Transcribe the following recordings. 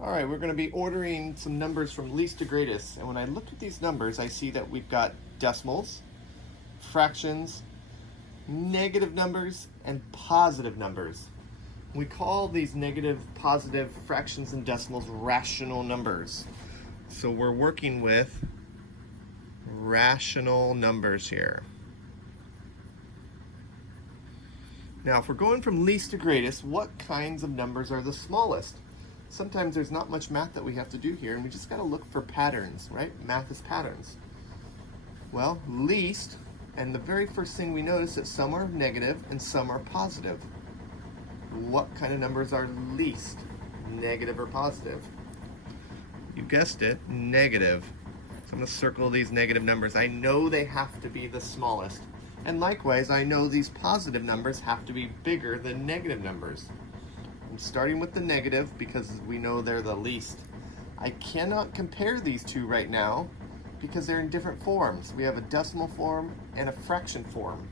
All right, we're going to be ordering some numbers from least to greatest. And when I look at these numbers, I see that we've got decimals, fractions, negative numbers, and positive numbers. We call these negative, positive fractions and decimals rational numbers. So we're working with rational numbers here. Now, if we're going from least to greatest, what kinds of numbers are the smallest? Sometimes there's not much math that we have to do here, and we just got to look for patterns, right? Math is patterns. Well, least, and the very first thing we notice is some are negative and some are positive. What kind of numbers are least? Negative or positive? You guessed it, negative. So I'm going to circle these negative numbers. I know they have to be the smallest. And likewise, I know these positive numbers have to be bigger than negative numbers. I'm starting with the negative because we know they're the least. I cannot compare these two right now because they're in different forms. We have a decimal form and a fraction form.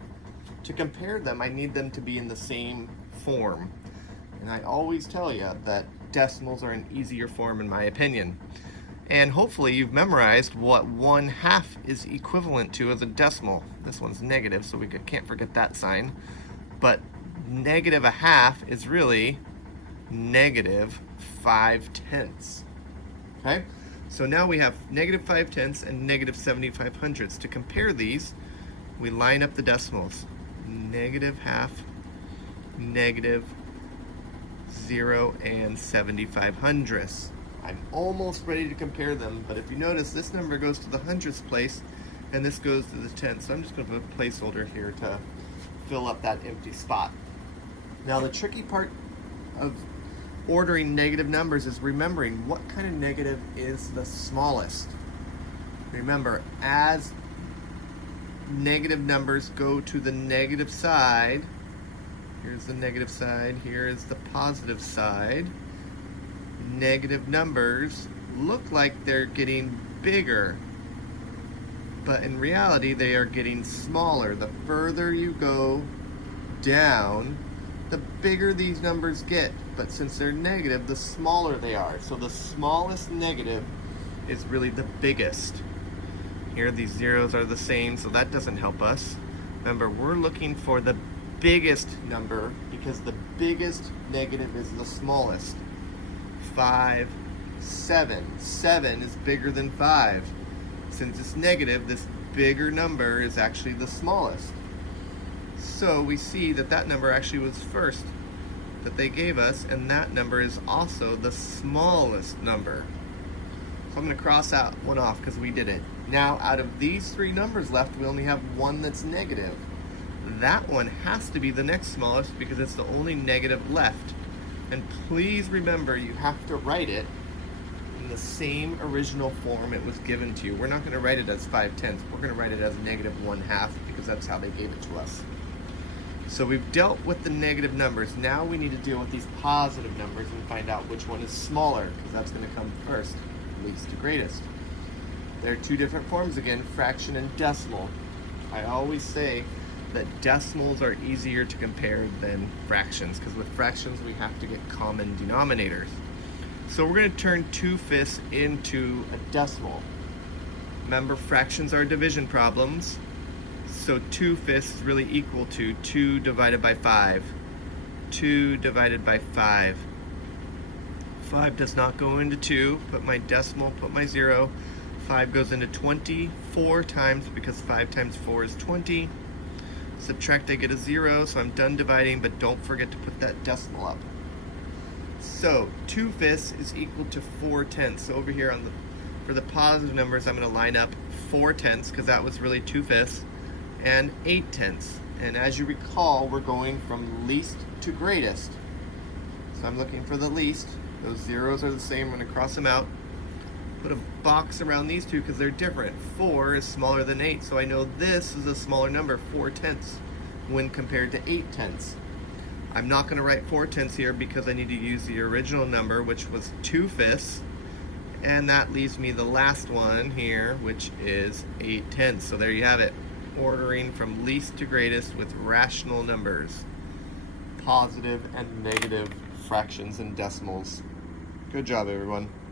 To compare them, I need them to be in the same form. And I always tell you that decimals are an easier form in my opinion. And hopefully you've memorized what 1/2 is equivalent to as a decimal. This one's negative, so we can't forget that sign. But negative 1/2 is really negative 5/10. Okay? So now we have negative 5/10 and negative 75/100. To compare these, we line up the decimals. Negative 1/2, negative 0, and 75/100. I'm almost ready to compare them, but if you notice, this number goes to the hundredths place and this goes to the tenths. So I'm just going to put a placeholder here to fill up that empty spot. Now the tricky part of ordering negative numbers is remembering what kind of negative is the smallest. Remember, as negative numbers go to the negative side, here's the negative side, here is the positive side, negative numbers look like they're getting bigger, but in reality they are getting smaller. The further you go down, the bigger these numbers get, but since they're negative, the smaller they are. So the smallest negative is really the biggest. Here these zeros are the same, so that doesn't help us. Remember, we're looking for the biggest number because the biggest negative is the smallest. 5, 7. 7 is bigger than 5. Since it's negative, this bigger number is actually the smallest. So we see that that number actually was first that they gave us, and that number is also the smallest number. So I'm going to cross out one off because we did it. Now, out of these three numbers left, we only have one that's negative. That one has to be the next smallest because it's the only negative left. And please remember, you have to write it in the same original form it was given to you. We're not going to write it as 5/10. We're going to write it as negative 1/2 because that's how they gave it to us. So we've dealt with the negative numbers. Now we need to deal with these positive numbers and find out which one is smaller because that's going to come first, least to greatest. There are two different forms again, fraction and decimal. I always say that decimals are easier to compare than fractions because with fractions we have to get common denominators. So we're going to turn 2/5 into a decimal. Remember, fractions are division problems, so 2/5 is really equal to 2 divided by 5. 2 divided by 5. 5 does not go into 2, put my decimal, put my 0. 5 goes into 24 times because 5 times 4 is 20. Subtract, I get a 0, so I'm done dividing, but don't forget to put that decimal up. So 2/5 is equal to 4/10. So over here for the positive numbers, I'm going to line up 4/10 because that was really 2/5 and 8/10. And as you recall, we're going from least to greatest. So I'm looking for the least. Those zeros are the same. I'm going to cross them out. Put a box around these two because they're different. 4 is smaller than 8, so I know this is a smaller number, 4/10, when compared to 8/10. I'm not going to write 4/10 here because I need to use the original number, which was 2/5, and that leaves me the last one here, which is 8/10. So there you have it, ordering from least to greatest with rational numbers, positive and negative fractions and decimals. Good job, everyone.